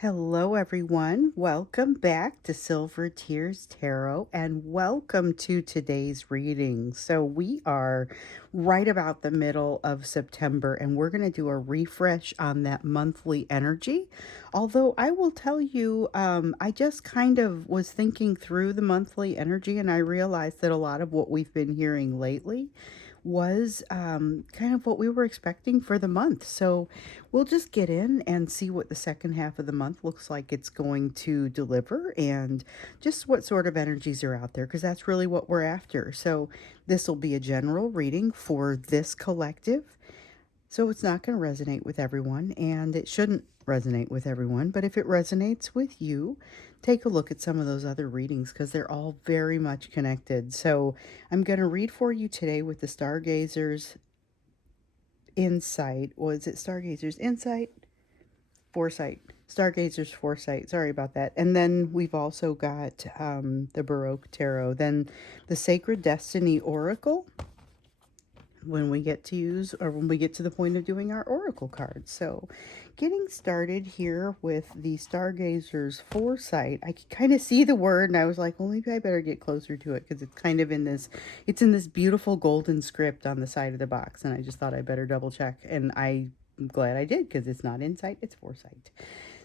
Hello, everyone. Welcome back to Silver Tears Tarot and welcome to today's reading. So, we are right about the middle of September and we're going to do a refresh on that monthly energy. Although, I will tell you, I just kind of was thinking through the monthly energy and I realized that a lot of what we've been hearing lately was kind of what we were expecting for the month. So, we'll just get in and see what the second half of the month looks like it's going to deliver and just what sort of energies are out there because that's really what we're after. So, this will be a general reading for this collective. So, it's not going to resonate with everyone and it shouldn't resonate with everyone. But if it resonates with you, take a look at some of those other readings because they're all very much connected. So, I'm going to read for you today with the Stargazers Insight. Was it Stargazers Insight? Foresight. Stargazer's Foresight. Sorry about that. And then we've also got the Baroque Tarot. Then the Sacred Destiny Oracle when we get to use or when we get to the point of doing our Oracle cards. So getting started here with the Stargazer's Foresight. I could kind of see the word and I was like, well, maybe I better get closer to it because it's kind of in this, it's in this beautiful golden script on the side of the box. And I just thought I better double check. And I'm glad I did because it's not insight, it's foresight.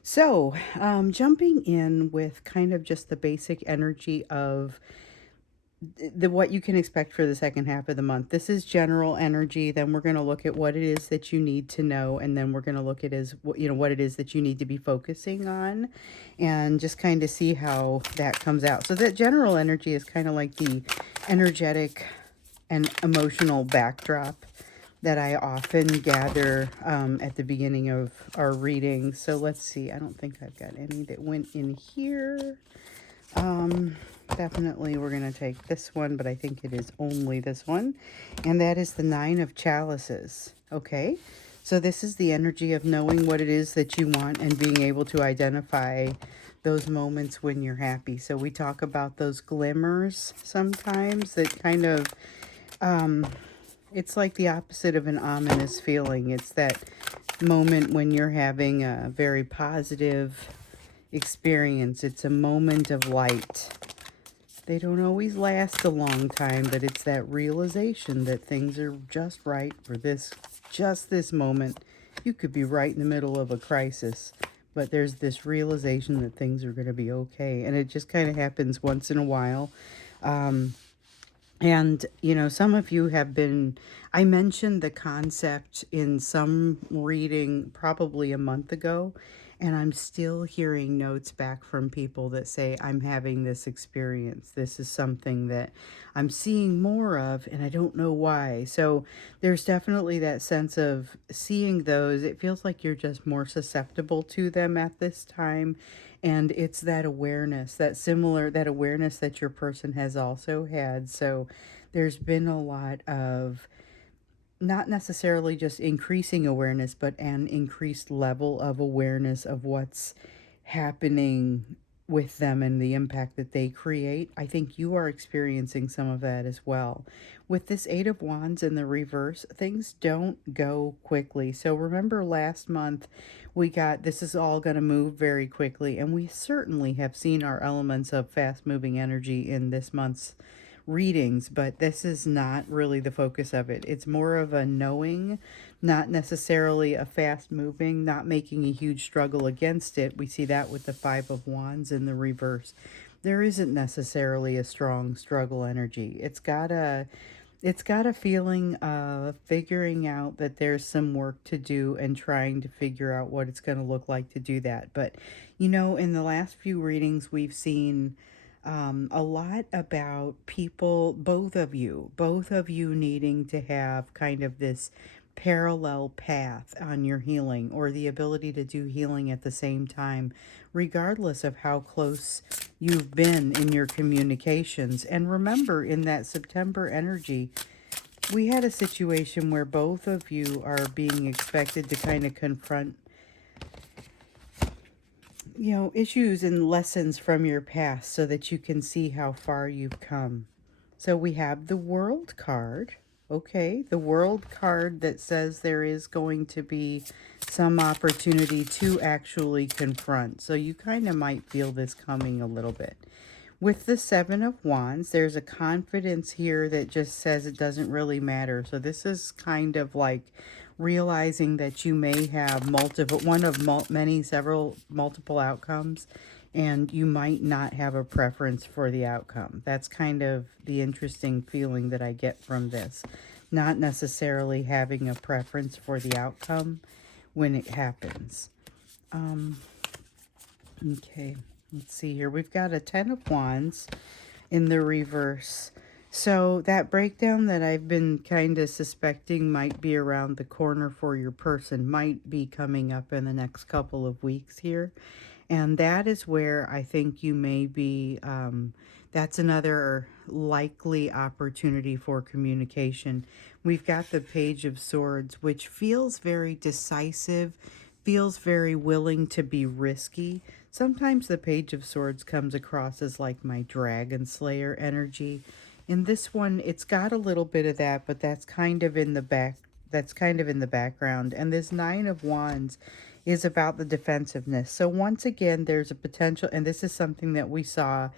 So, jumping in with kind of just the basic energy of the what you can expect for the second half of the month. This is general energy. Then we're going to look at what it is that you need to know, and then we're going to look at what it is that you need to be focusing on, and just kind of see how that comes out. So that general energy is kind of like the energetic and emotional backdrop that I often gather at the beginning of our reading. So let's see. I don't think I've got any that went in here. Definitely we're going to take this one, but I think it is only this one. And that is the Nine of Chalices. Okay. So this is the energy of knowing what it is that you want and being able to identify those moments when you're happy. So we talk about those glimmers sometimes that kind of, it's like the opposite of an ominous feeling. It's that moment when you're having a very positive experience. It's a moment of light. They don't always last a long time, but it's that realization that things are just right for just this moment. You could be right in the middle of a crisis, but there's this realization that things are going to be okay. And it just kind of happens once in a while. And, some of you have been, I mentioned the concept in some reading probably a month ago, and I'm still hearing notes back from people that say, I'm having this experience. This is something that I'm seeing more of, and I don't know why. So there's definitely that sense of seeing those. It feels like you're just more susceptible to them at this time. And it's that awareness, that awareness that your person has also had. So there's been a lot of not necessarily just increasing awareness, but an increased level of awareness of what's happening with them and the impact that they create. I think you are experiencing some of that as well. With this Eight of Wands in the reverse, things don't go quickly. So remember last month we got this is all going to move very quickly, and we certainly have seen our elements of fast moving energy in this month's readings, but this is not really the focus of it. It's more of a knowing, not necessarily a fast moving, not making a huge struggle against it. We see that with the Five of Wands in the reverse. There isn't necessarily a strong struggle energy. It's got a feeling of figuring out that there's some work to do and trying to figure out what it's going to look like to do that. But, in the last few readings, we've seen a lot about people, both of you needing to have kind of this parallel path on your healing or the ability to do healing at the same time, regardless of how close you've been in your communications. And remember, in that September energy, we had a situation where both of you are being expected to kind of confront issues and lessons from your past so that you can see how far you've come. So we have the World card, Okay, the World card that says there is going to be some opportunity to actually confront. So you kind of might feel this coming a little bit. With the Seven of Wands, there's a confidence here that just says it doesn't really matter. So this is kind of like realizing that you may have several, multiple outcomes, and you might not have a preference for the outcome. That's kind of the interesting feeling that I get from this. Not necessarily having a preference for the outcome when it happens. Okay, let's see here. We've got a Ten of Wands in the reverse. So that breakdown that I've been kind of suspecting might be around the corner for your person might be coming up in the next couple of weeks here. And that is where I think you may be, that's another likely opportunity for communication. We've got the Page of Swords, which feels very decisive, feels very willing to be risky. Sometimes the Page of Swords comes across as like my Dragon Slayer energy. In this one, it's got a little bit of that, but that's kind of in the background. And this Nine of Wands is about the defensiveness. So once again, there's a potential, and this is something that we saw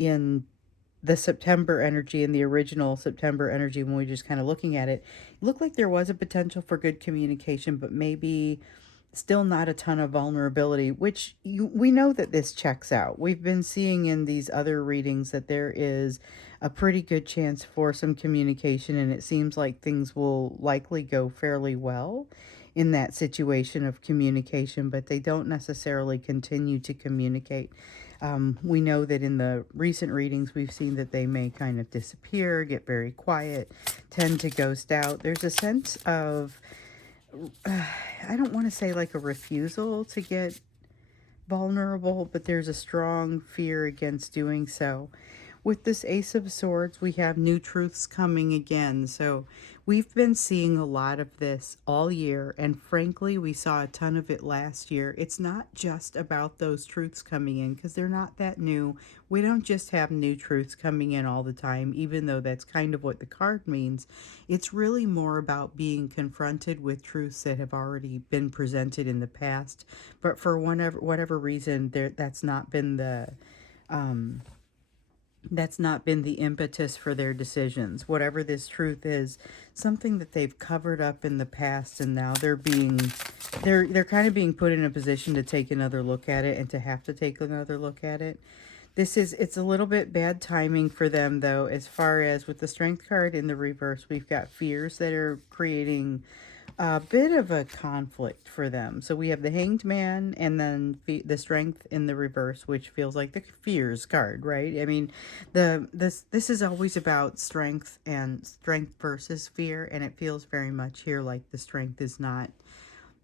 in the September energy, in the original September energy, when we were just kind of looking at it. It looked like there was a potential for good communication, but maybe still not a ton of vulnerability, which we know that this checks out. We've been seeing in these other readings that there is a pretty good chance for some communication, and it seems like things will likely go fairly well in that situation of communication, but they don't necessarily continue to communicate. We know that in the recent readings, we've seen that they may kind of disappear, get very quiet, tend to ghost out. There's a sense of, I don't want to say like a refusal to get vulnerable, but there's a strong fear against doing so. With this Ace of Swords, we have new truths coming again. So we've been seeing a lot of this all year, and frankly, we saw a ton of it last year. It's not just about those truths coming in, because they're not that new. We don't just have new truths coming in all the time, even though that's kind of what the card means. It's really more about being confronted with truths that have already been presented in the past, but for whatever reason, um, that's not been the impetus for their decisions. Whatever this truth is, something that they've covered up in the past, and now they're kind of being put in a position to take another look at it, and to have to take another look at it. It's a little bit bad timing for them, though, as far as with the Strength card in the reverse, we've got fears that are creating a bit of a conflict for them. So we have the Hanged Man, and then the Strength in the reverse, which feels like the fears card, right? I mean, this is always about strength and strength versus fear, and it feels very much here like the Strength is not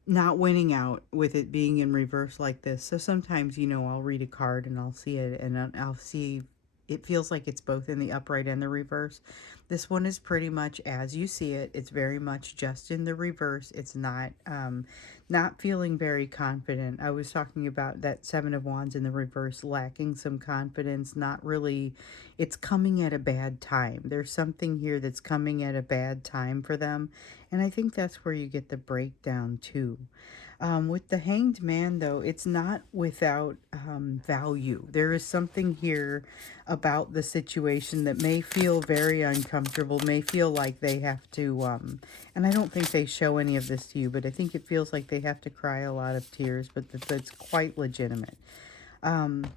winning out with it being in reverse like this. So sometimes, I'll read a card and I'll see it, and I'll see it feels like it's both in the upright and the reverse. This one is pretty much as you see it. It's very much just in the reverse. It's not feeling very confident. I was talking about that Seven of Wands in the reverse, lacking some confidence, not really, it's coming at a bad time. There's something here that's coming at a bad time for them. And I think that's where you get the breakdown too. With the Hanged Man, though, it's not without value. There is something here about the situation that may feel very uncomfortable, may feel like they have to, and I don't think they show any of this to you, but I think it feels like they have to cry a lot of tears, but that's quite legitimate. Um,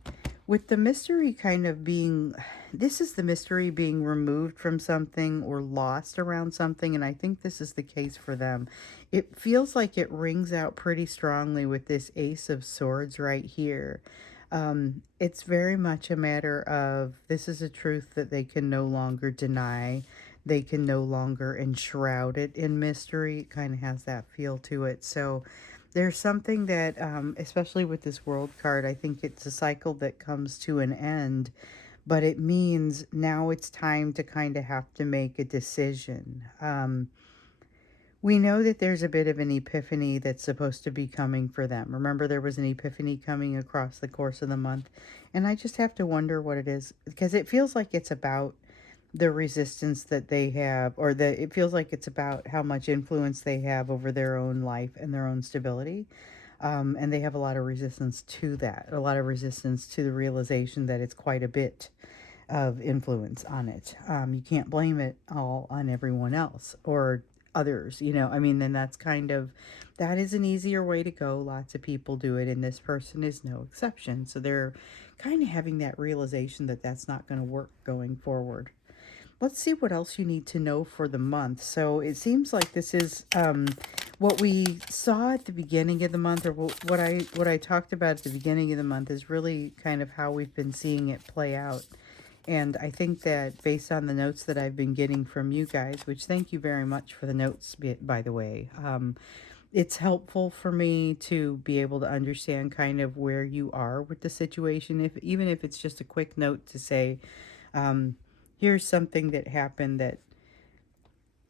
with the mystery kind of being, this is the mystery being removed from something or lost around something, and I think this is the case for them. It feels like it rings out pretty strongly with this Ace of Swords right here. It's very much a matter of, this is a truth that they can no longer deny. They can no longer enshroud it in mystery. It kind of has that feel to it. So there's something that, especially with this World card, I think it's a cycle that comes to an end, but it means now it's time to kind of have to make a decision. We know that there's a bit of an epiphany that's supposed to be coming for them. Remember, there was an epiphany coming across the course of the month, and I just have to wonder what it is, because it feels like it's about the resistance that they have, or the it feels like it's about how much influence they have over their own life and their own stability. And they have a lot of resistance to that, a lot of resistance to the realization that it's quite a bit of influence on it. You can't blame it all on everyone else or others, I mean, then that is an easier way to go. Lots of people do it, and this person is no exception. So they're kind of having that realization that that's not going to work going forward. Let's see what else you need to know for the month. So it seems like this is what we saw at the beginning of the month, or what I talked about at the beginning of the month is really kind of how we've been seeing it play out. And I think that based on the notes that I've been getting from you guys, which thank you very much for the notes, by the way, it's helpful for me to be able to understand kind of where you are with the situation, if even if it's just a quick note to say, um, here's something that happened that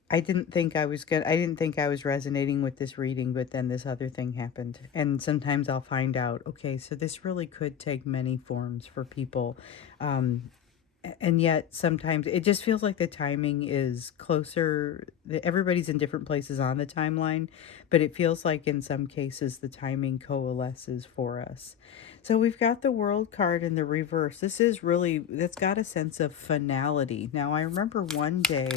I didn't think I was resonating with this reading, but then this other thing happened. And sometimes I'll find out, okay, so this really could take many forms for people. Um, and yet sometimes it just feels like the timing is closer. Everybody's in different places on the timeline, but it feels like in some cases the timing coalesces for us. So we've got the World card in the reverse. That's got a sense of finality. Now I remember one day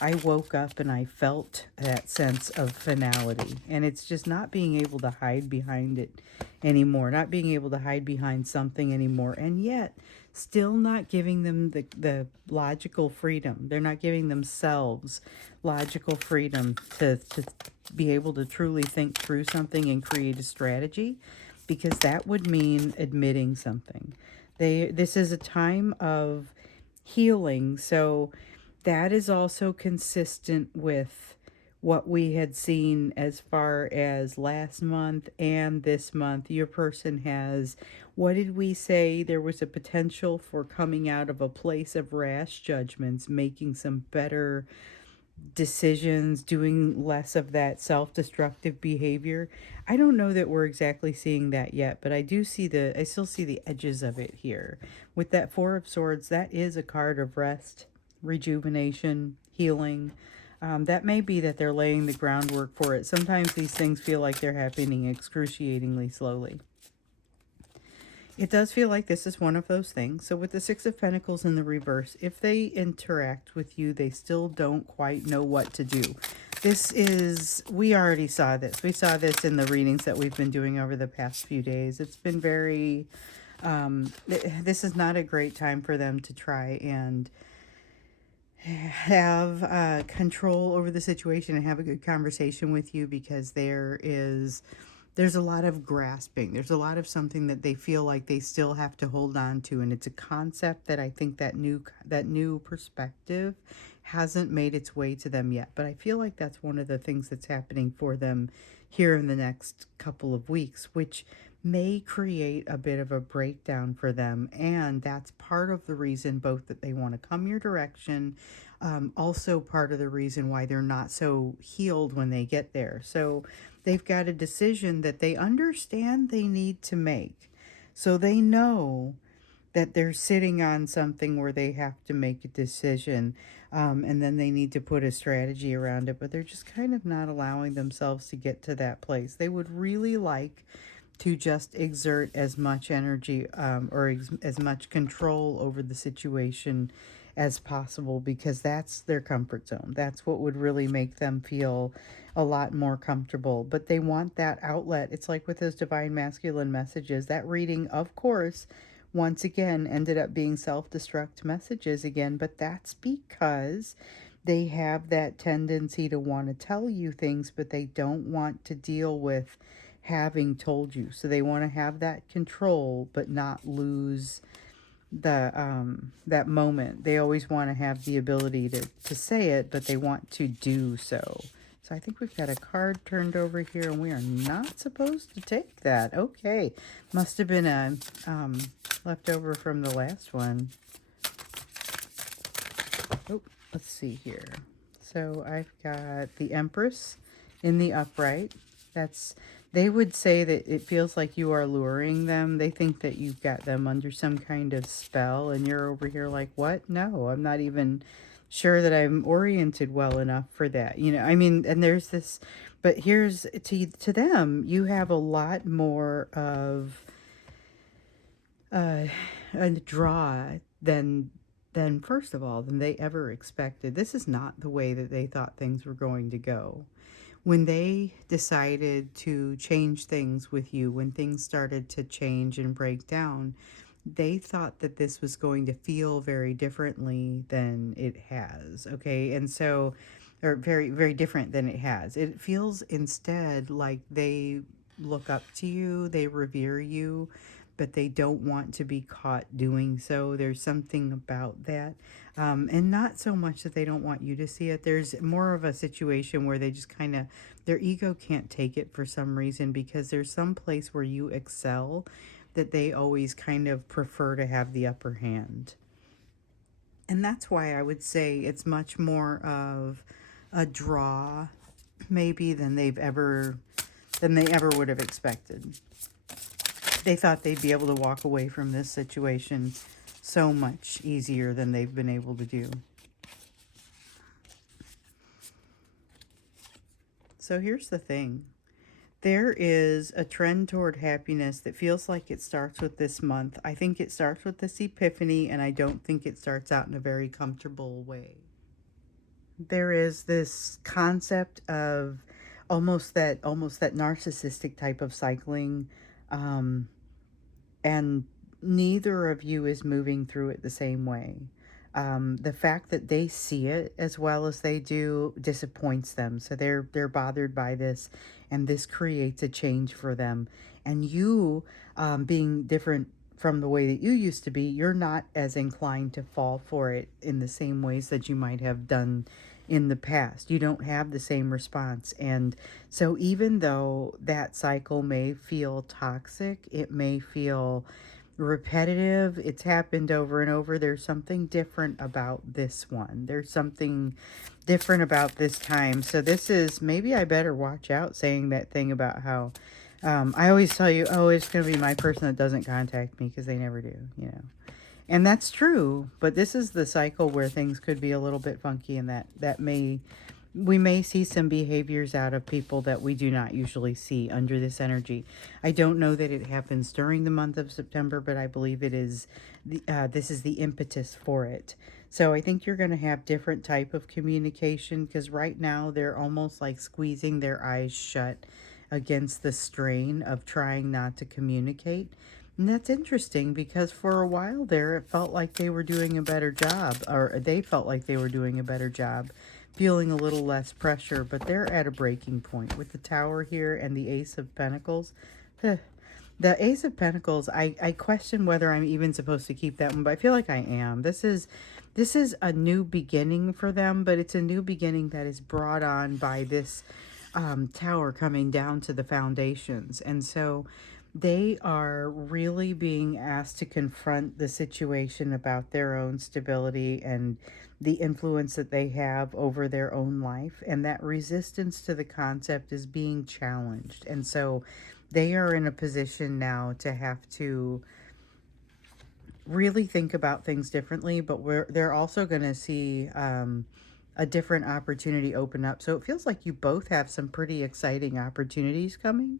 I woke up and I felt that sense of finality, and it's just not being able to hide behind it anymore, not being able to hide behind something anymore, and yet still not giving them the logical freedom. They're not giving themselves logical freedom to be able to truly think through something and create a strategy, because that would mean admitting something. This is a time of healing, so that is also consistent with what we had seen as far as last month and this month. Your person has, what did we say? There was a potential for coming out of a place of rash judgments, making some better decisions, doing less of that self-destructive behavior. I don't know that we're exactly seeing that yet, but I still see the edges of it here. With that Four of Swords, that is a card of rest, rejuvenation, healing. That may be that they're laying the groundwork for it. Sometimes these things feel like they're happening excruciatingly slowly. It does feel like this is one of those things. So with the Six of Pentacles in the reverse, if they interact with you, they still don't quite know what to do. We already saw this. We saw this in the readings that we've been doing over the past few days. It's been very, this is not a great time for them to try and have control over the situation and have a good conversation with you, because there's a lot of grasping. There's a lot of something that they feel like they still have to hold on to, and it's a concept that I think that new perspective hasn't made its way to them yet. But I feel like that's one of the things that's happening for them here in the next couple of weeks, which may create a bit of a breakdown for them. And that's part of the reason both that they want to come your direction, also part of the reason why they're not so healed when they get there. So they've got a decision that they understand they need to make. So they know that they're sitting on something where they have to make a decision, and then they need to put a strategy around it, but they're just kind of not allowing themselves to get to that place. They would really like to just exert as much energy, or as much control over the situation as possible, because that's their comfort zone. That's what would really make them feel a lot more comfortable. But they want that outlet. It's like with those divine masculine messages. That reading, of course, once again ended up being self-destruct messages again, but that's because they have that tendency to want to tell you things, but they don't want to deal with having told you. So they want to have that control but not lose that moment. They always want to have the ability to say it, but they want to do so. So I think we've got a card turned over here, and we are not supposed to take that. Okay, must have been a leftover from the last one. Oh, let's see here. So I've got the Empress in the upright. That's They would say that it feels like you are luring them. They think that you've got them under some kind of spell, and you're over here like, what? No, I'm not even sure that I'm oriented well enough for that. I mean, and there's this, but here's to them, you have a lot more of uh, a draw than first of all than they ever expected. This is not the way that they thought things were going to go. When they decided to change things with you, when things started to change and break down, they thought that this was going to feel very differently than it has. Okay. And so, or very, very different than it has. It feels instead like they look up to you, they revere you, but they don't want to be caught doing so. There's something about that. And not so much that they don't want you to see it. There's more of a situation where they just kind of, their ego can't take it for some reason, because there's some place where you excel that they always kind of prefer to have the upper hand. And that's why I would say it's much more of a draw maybe than they ever would have expected. They thought they'd be able to walk away from this situation so much easier than they've been able to do. So here's the thing. There is a trend toward happiness that feels like it starts with this month. I think it starts with this epiphany, and I don't think it starts out in a very comfortable way. There is this concept of almost that narcissistic type of cycling, um, and neither of you is moving through it the same way. The fact that they see it as well as they do disappoints them, so they're bothered by this, and this creates a change for them. And you, being different from the way that you used to be, you're not as inclined to fall for it in the same ways that you might have done in the past. You don't have the same response. And so even though that cycle may feel toxic, it may feel repetitive, it's happened over and over, there's something different about this one. There's something different about this time. So this is, maybe I better watch out saying that thing about how I always tell you, oh, it's going to be my person that doesn't contact me, because they never do. And that's true, but this is the cycle where things could be a little bit funky, and we may see some behaviors out of people that we do not usually see under this energy. I don't know that it happens during the month of September, but I believe it is. This is the impetus for it. So I think you're going to have different type of communication, because right now they're almost like squeezing their eyes shut against the strain of trying not to communicate. And that's interesting, because for a while there, it felt like they were doing a better job, or they felt like they were doing a better job, feeling a little less pressure, but they're at a breaking point with the Tower here and the Ace of Pentacles. The Ace of Pentacles, I question whether I'm even supposed to keep that one, but I feel like I am. This is a new beginning for them, but it's a new beginning that is brought on by this tower coming down to the foundations. And so they are really being asked to confront the situation about their own stability and the influence that they have over their own life. And that resistance to the concept is being challenged. And so they are in a position now to have to really think about things differently, but they're also going to see a different opportunity open up. So it feels like you both have some pretty exciting opportunities coming.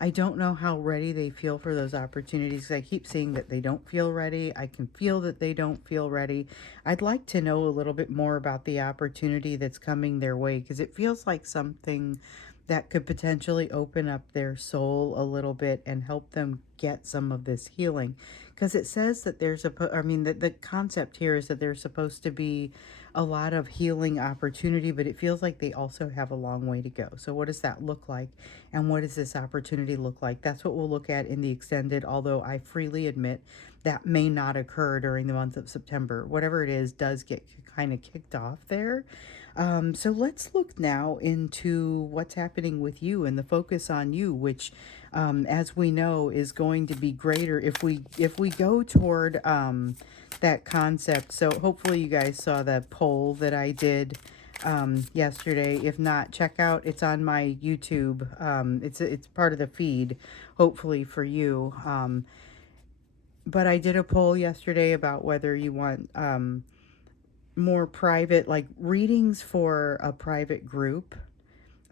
I don't know how ready they feel for those opportunities. I keep seeing that they don't feel ready. I can feel that they don't feel ready. I'd like to know a little bit more about the opportunity that's coming their way, because it feels like something that could potentially open up their soul a little bit and help them get some of this healing. Because it says that the concept here is that there's supposed to be a lot of healing opportunity, but it feels like they also have a long way to go. So what does that look like? And what does this opportunity look like? That's what we'll look at in the extended, although I freely admit that may not occur during the month of September. Whatever it is does get kind of kicked off there. So let's look now into what's happening with you and the focus on you, which, as we know, is going to be greater if we go toward that concept. So hopefully you guys saw the poll that I did yesterday. If not, check out, it's on my YouTube. It's part of the feed, hopefully for you. But I did a poll yesterday about whether you want more private, like readings for a private group,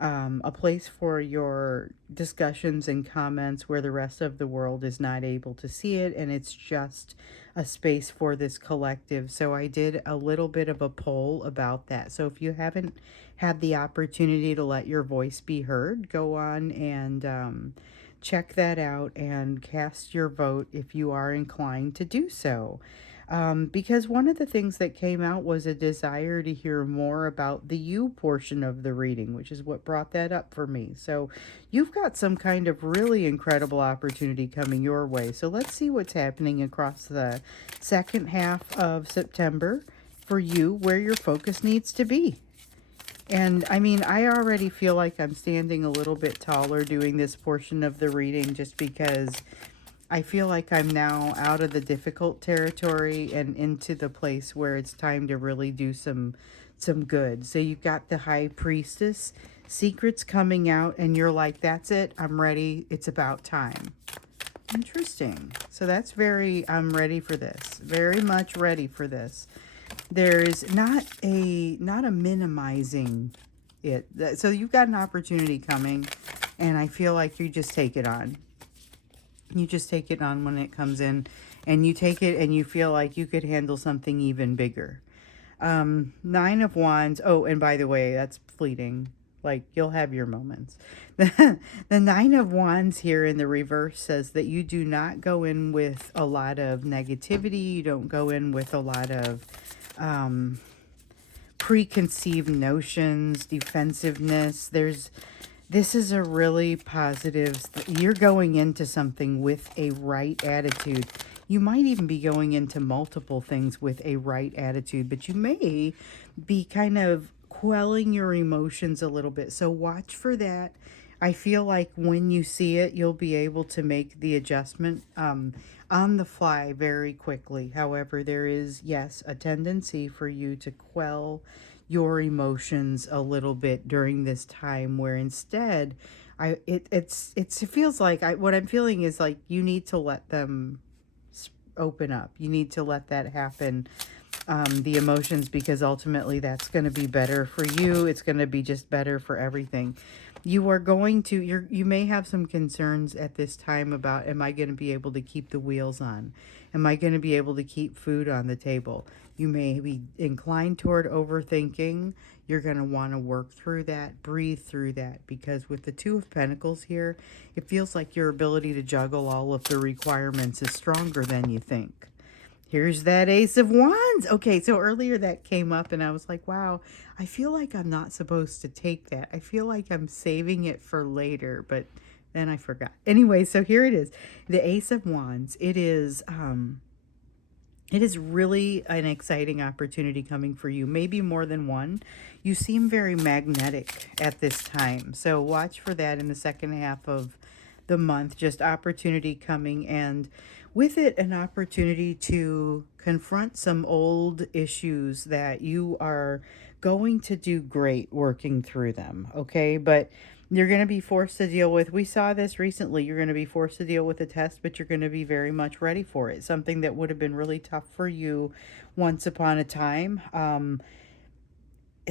a place for your discussions and comments where the rest of the world is not able to see it, and it's just a space for this collective. So I did a little bit of a poll about that. So if you haven't had the opportunity to let your voice be heard, go on and check that out and cast your vote if you are inclined to do so. Because one of the things that came out was a desire to hear more about the you portion of the reading, which is what brought that up for me. So you've got some kind of really incredible opportunity coming your way. So let's see what's happening across the second half of September for you, where your focus needs to be. And I mean, I already feel like I'm standing a little bit taller doing this portion of the reading, just because I feel like I'm now out of the difficult territory and into the place where it's time to really do some good. So you've got the High Priestess, secrets coming out, and you're like, that's it, I'm ready, it's about time. Interesting. So that's I'm ready for this. Very much ready for this. There's not a minimizing it. So you've got an opportunity coming, and I feel like you just take it on. You just take it on when it comes in, and you take it and you feel like you could handle something even bigger. Nine of Wands. Oh, and by the way, that's fleeting. Like, you'll have your moments. The Nine of Wands here in the reverse says that you do not go in with a lot of negativity. You don't go in with a lot of preconceived notions, defensiveness. This is a really positive, you're going into something with a right attitude. You might even be going into multiple things with a right attitude, but you may be kind of quelling your emotions a little bit. So watch for that. I feel like when you see it, you'll be able to make the adjustment on the fly very quickly. However, there is, yes, a tendency for you to quell your emotions a little bit during this time, where instead it feels like what I'm feeling is like you need to let them open up. You need to let that happen, the emotions, because ultimately that's going to be better for you. It's going to be just better for everything. You are going to, you may have some concerns at this time about, am I going to be able to keep the wheels on? Am I going to be able to keep food on the table? You may be inclined toward overthinking. You're going to want to work through that, breathe through that, because with the Two of Pentacles here, it feels like your ability to juggle all of the requirements is stronger than you think. Here's that Ace of Wands. Okay, so earlier that came up and I was like, wow, I feel like I'm not supposed to take that. I feel like I'm saving it for later, but then I forgot. Anyway, so here it is. The Ace of Wands. It is really an exciting opportunity coming for you, maybe more than one. You seem very magnetic at this time. So watch for that in the second half of the month. Just opportunity coming, and with it, an opportunity to confront some old issues that you are going to do great working through them, okay? But you're going to be forced to deal with, we saw this recently, you're going to be forced to deal with a test, but you're going to be very much ready for it. Something that would have been really tough for you once upon a time.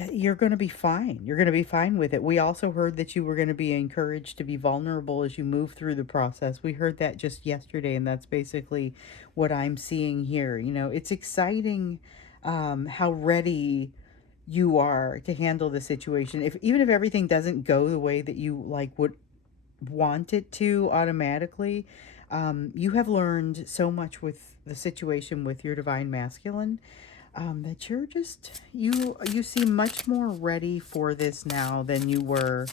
You're going to be fine. You're going to be fine with it. We also heard that you were going to be encouraged to be vulnerable as you move through the process. We heard that just yesterday, and that's basically what I'm seeing here. You know, it's exciting how ready you are to handle the situation. Even if everything doesn't go the way that you like would want it to automatically, you have learned so much with the situation with your divine masculine, that you're just, you seem much more ready for this now than you were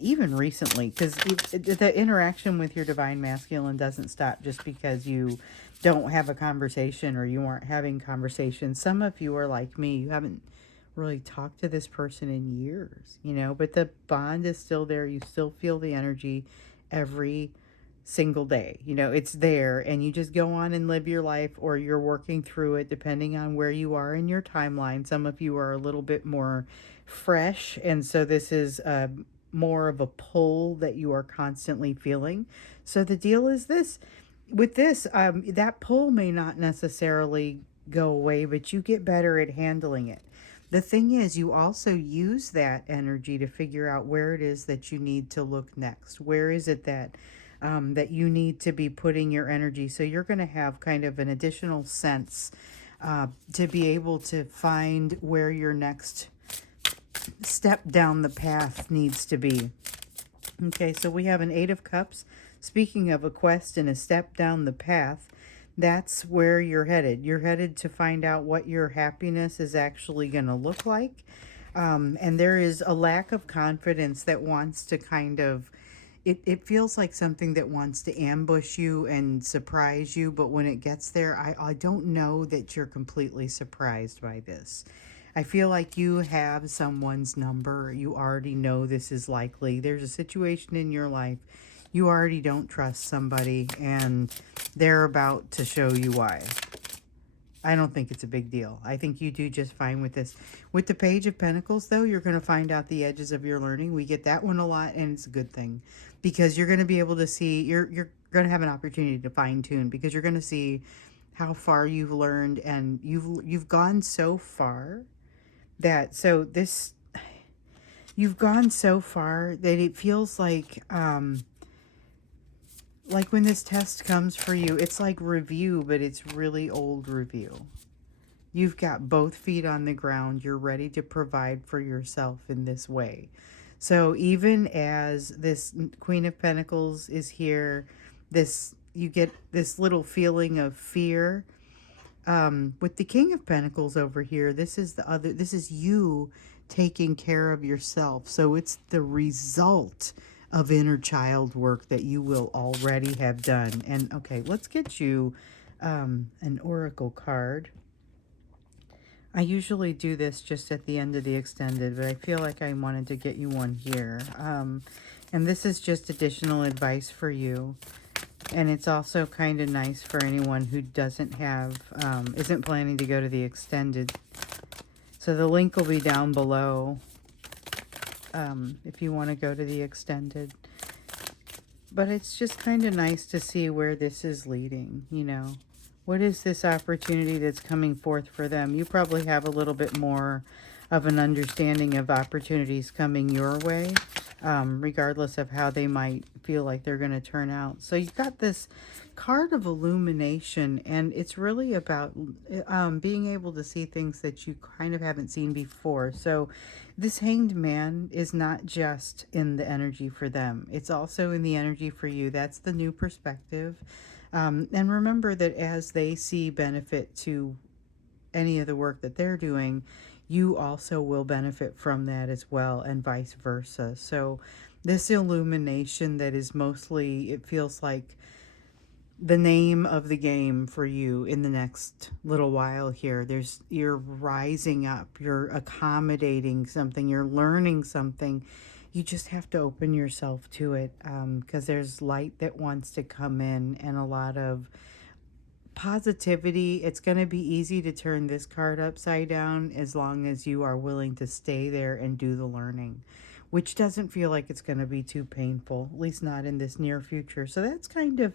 even recently, because the interaction with your divine masculine doesn't stop just because you don't have a conversation or you aren't having conversations. Some of you are like me, you haven't really talked to this person in years, you know, but the bond is still there. You still feel the energy every single day. You know, it's there and you just go on and live your life, or you're working through it depending on where you are in your timeline. Some of you are a little bit more fresh, and so this is more of a pull that you are constantly feeling. So the deal is this, with this, that pull may not necessarily go away, but you get better at handling it. The thing is, you also use that energy to figure out where it is that you need to look next. Where is it that that you need to be putting your energy? So you're going to have kind of an additional sense to be able to find where your next step down the path needs to be. Okay, so we have an Eight of Cups. Speaking of a quest and a step down the path, that's where you're headed. You're headed to find out what your happiness is actually going to look like. And there is a lack of confidence that wants to kind of, it feels like something that wants to ambush you and surprise you. But when it gets there, I don't know that you're completely surprised by this. I feel like you have someone's number. You already know this is likely. There's a situation in your life. You already don't trust somebody, and they're about to show you why. I don't think it's a big deal. I think you do just fine with this. With the Page of Pentacles, though, you're going to find out the edges of your learning. We get that one a lot, and it's a good thing, because you're going to be able to see, you're going to have an opportunity to fine tune, because you're going to see how far you've learned, and you've gone so far that, so this, you've gone so far that it feels like when this test comes for you, it's like review, but it's really old review. You've got both feet on the ground. You're ready to provide for yourself in this way. So even as this Queen of Pentacles is here, this, you get this little feeling of fear. With the King of Pentacles over here, this is the other, this is you taking care of yourself. So it's the result of inner child work that you will already have done. And okay, let's get you an oracle card. I usually do this just at the end of the extended, but I feel like I wanted to get you one here. And this is just additional advice for you. And it's also kind of nice for anyone who doesn't have, isn't planning to go to the extended. So the link will be down below if you want to go to the extended. But it's just kind of nice to see where this is leading, you know. What is this opportunity that's coming forth for them? You probably have a little bit more of an understanding of opportunities coming your way, regardless of how they might feel like they're going to turn out. So you've got this card of illumination, and it's really about being able to see things that you kind of haven't seen before. So this Hanged Man is not just in the energy for them. It's also in the energy for you. That's the new perspective. And remember that as they see benefit to any of the work that they're doing, you also will benefit from that as well, and vice versa. So this illumination that is mostly, it feels like the name of the game for you in the next little while here. You're rising up, you're accommodating something, you're learning something. You just have to open yourself to it, because there's light that wants to come in, and a lot of positivity. It's going to be easy to turn this card upside down as long as you are willing to stay there and do the learning, which doesn't feel like it's going to be too painful, at least not in this near future. So that's kind of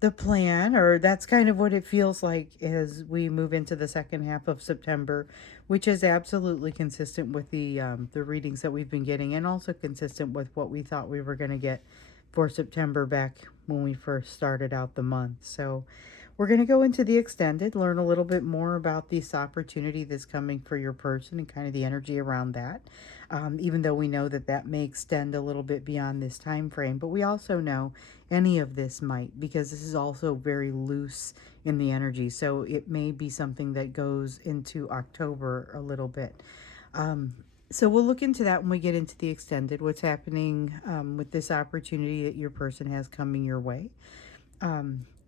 the plan, or that's kind of what it feels like as we move into the second half of September, which is absolutely consistent with the readings that we've been getting, and also consistent with what we thought we were going to get for September back when we first started out the month. So we're going to go into the extended, learn a little bit more about this opportunity that's coming for your person and kind of the energy around that. Even though we know that that may extend a little bit beyond this time frame, but we also know any of this might, because this is also very loose in the energy. So it may be something that goes into October a little bit. So we'll look into that when we get into the extended, what's happening with this opportunity that your person has coming your way.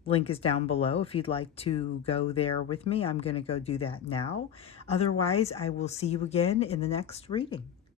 Link is down below if you'd like to go there with me. I'm going to go do that now. Otherwise, I will see you again in the next reading.